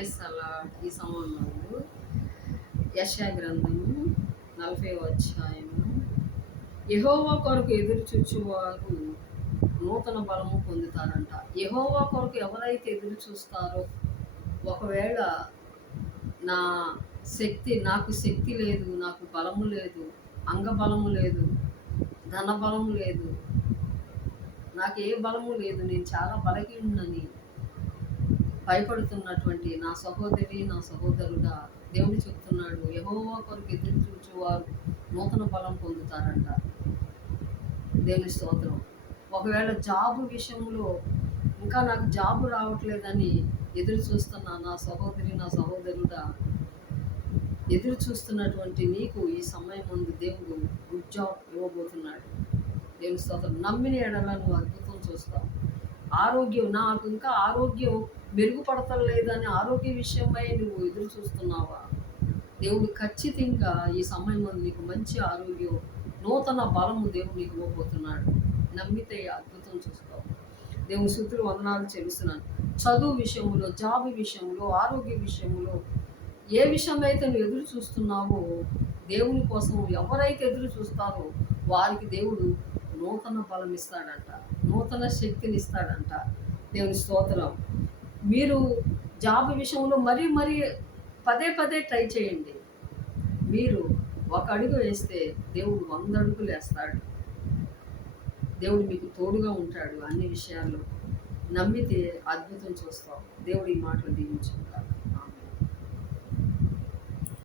క్రైస్తవ ఈ సమయంలో యెషయా గ్రంథము 40వ అధ్యాయము. యెహోవా కొరకు ఎదురు చూచువారు నూతన బలము పొందుతారంట. యెహోవా కొరకు ఎవరైతే ఎదురు చూస్తారో, ఒకవేళ నాకు శక్తి లేదు, నాకు బలము లేదు, అంగబలము లేదు, ధన బలము లేదు, నాకు ఏ బలము లేదు, నేను చాలా బలహీనుడని భయపడుతున్నటువంటి నా సహోదరి, నా సహోదరుడా, దేవుడు చెప్తున్నాడు, యెహోవా కొరకు ఎదురు చూచువారు నూతన బలం పొందుతారంట. దేవుని స్తోత్రం. ఒకవేళ జాబు విషయంలో ఇంకా నాకు జాబు రావట్లేదని ఎదురు చూస్తున్న నా సహోదరి, నా సహోదరుడా, ఎదురు చూస్తున్నటువంటి నీకు ఈ సమయం ముందు దేవుడు గుడ్ జాబ్ ఇవ్వబోతున్నాడు. దేవుని స్తోత్రం. నమ్మిన ఎడల నువ్వు అద్భుతం చూస్తావు. నాకు ఇంకా ఆరోగ్యం మెరుగుపడతలేదని ఆరోగ్య విషయమై నువ్వు ఎదురు చూస్తున్నావా? దేవుడు ఖచ్చితంగా ఈ సమయం నీకు మంచి ఆరోగ్యం, నూతన బలము దేవుడు నీకు ఇవ్వబోతున్నాడు. నమ్మితే అద్భుతం చూస్తావు. దేవుని స్తుతులు వందనాలు చెల్లిస్తున్నాను. చదువు విషయంలో, జాబ్ విషయంలో, ఆరోగ్య విషయంలో, ఏ విషయమైతే నువ్వు ఎదురు చూస్తున్నావో, దేవుని కోసం ఎవరైతే ఎదురు చూస్తారో వారికి దేవుడు నూతన బలం ఇస్తాడంట, నూతన శక్తిని ఇస్తాడంట. దేవుని స్తోత్రం. మీరు జాబ్ విషయంలో మరీ పదే ట్రై చేయండి. మీరు ఒక అడుగు వేస్తే దేవుడు 100 అడుగులు వేస్తాడు. దేవుడు మీకు తోడుగా ఉంటాడు అన్ని విషయాల్లో. నమ్మితే అద్భుతం చూస్తావు. దేవుడు ఈ మాటలు దీవించుకుంటాడు.